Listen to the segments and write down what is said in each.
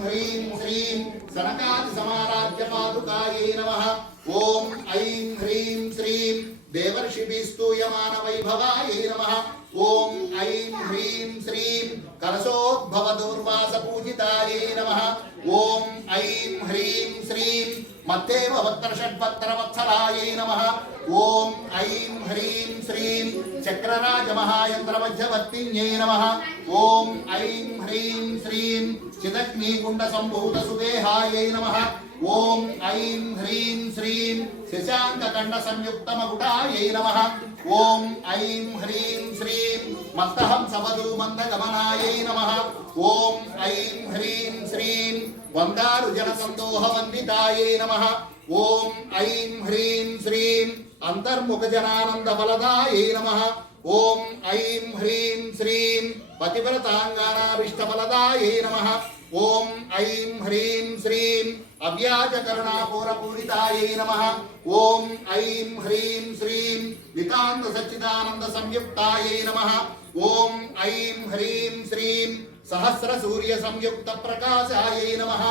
ह्रीं श्रीं सनकादि समाराध्य पादुकायै नमः। ओम ऐं ह्रीं श्रीं देवर्षिभिस्तूयमान वैभवायै नमः। ओम ऐं ह्रीं श्रीं कलशोद्भव दूर्वास पूजितायै नमः। ओम ऐं ह्रीं श्रीं मत्तेव वक्त्र षड्वक्त्र वत्सलायै नमः। ओम ऐं ह्रीं श्रीं चक्रराज महायंत्रवज्रवत्तिन्यै नमः। ओम ऐं ह्रीं श्रीं चिदग्निकुण्ड सम्भूत सुदेहायै नमः। ओम ऐं ह्रीं श्रीं शशाङ्ककण्ड संयुक्त मकुटायै नमः। ओम ऐं ह्रीं श्रीं मत्तहंसवधू मन्दगमनायै नमः। ओम ऐं ह्रीं श्रीं वन्दारुजन सन्दोह वन्दितायै नमः। ओम ऐं ह्रीं श्रीं अंतर्मुख जनानंद फलदायै नमः। ओम ऐं ह्रीं श्रीं पतिव्रतांगानाभीष्टफलदायै नमः। ओम ऐं ह्रीं श्रीं अव्याज करुणापूरपूरितायै नमः। ओम ऐं ह्रीं श्रीं नितान्त सच्चिदानंद संयुक्तायै नमः। ओम ऐं ह्रीं श्रीं सहस्र सूर्य संयुक्त प्रकाशायै नमः।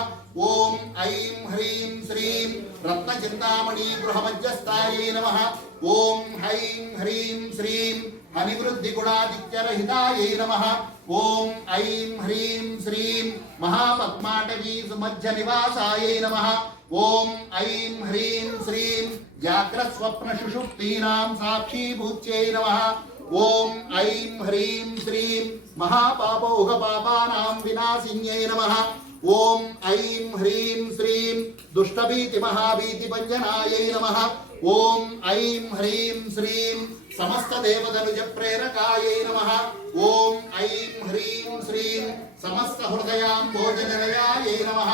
ओम ऐं ह्रीं श्रीं रत्नचिन्तामणि गृहमध्यस्थायै नमः। ओम ऐं ह्रीं श्रीं हनिवृद्धि गुणादित्यरहितायै नमः। ओम ऐं ह्रीं श्रीं महापद्माटवी सुमध्य निवासायै नमः। ओम ऐं ह्रीं श्रीं जाग्रत् स्वप्न सुषुप्तीनां साक्षीभूत्यै नमः। ओम ऐं ह्रीं श्रीं महापापौघपापानां विनाशिन्यै नमः। ओम ऐं ह्रीं श्रीं दुष्टभीति महाभीतिभञ्जनायै नमः। ओम ऐं ह्रीं श्रीं समस्त देवतनुज प्रेरकायै नमः। ओम ऐं ह्रीं श्रीं समस्त हृदयाम्भोजनिलयायै नमः।